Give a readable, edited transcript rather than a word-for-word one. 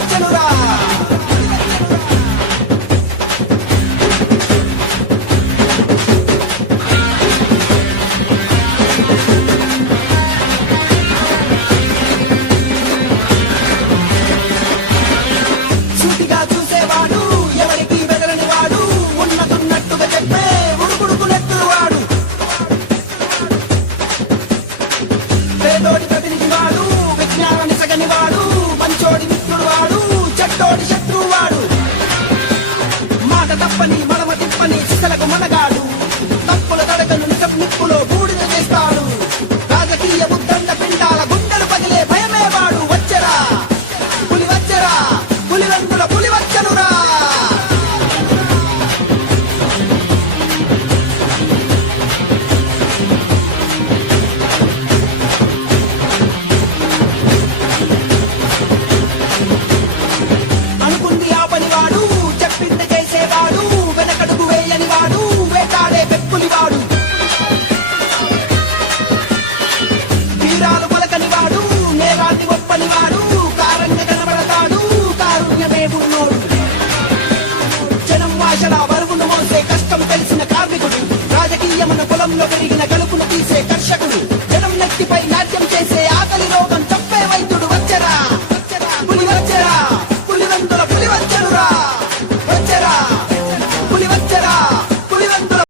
వచ్చెనురా. సూటిగా చూసేవాడు, ఎవరికి బెదరని వాడు, ఉన్నతున్నట్టుగా చెప్పే ఉడుకుడుకునెత్తువాడు. పేదోడి ప్రతినిధి వాడు, విజ్ఞానాన్ని సగని వాడు, మంచోడి మిత్రుడు వాడు, చెడ్డోడి శత్రువు వాడు. మాట తప్పని మడమ తిప్పని సిసలకు మనగాడు, తప్పుల తడకను నిజపు నిప్పులో బూడిద చేస్తాడు. రాజకీయ ఉద్దండ పిండాల గుండెలు పగిలే భయమే వాడు. వచ్చెరా పులి వచ్చెరా, పులివెందుల పులి వచ్చెనురా. అనుకుంది ఆ పనివాడు, చెప్పింది చేసేవాడు, వెనకడుగు వేయని వాడు, వేటాడే పెక్కులివాడు. వీరాలు పలకని వాడు, నేరాన్ని ఒప్పని వాడు, కారంగా కనబడతాడు, కారుణ్యమే ఉన్నోడు. జనం వాషల బరువును మోసే కష్టం తెలిసిన కార్మికుడు, రాజకీయమున పొలంలో పెరిగిన కలుపును తీసే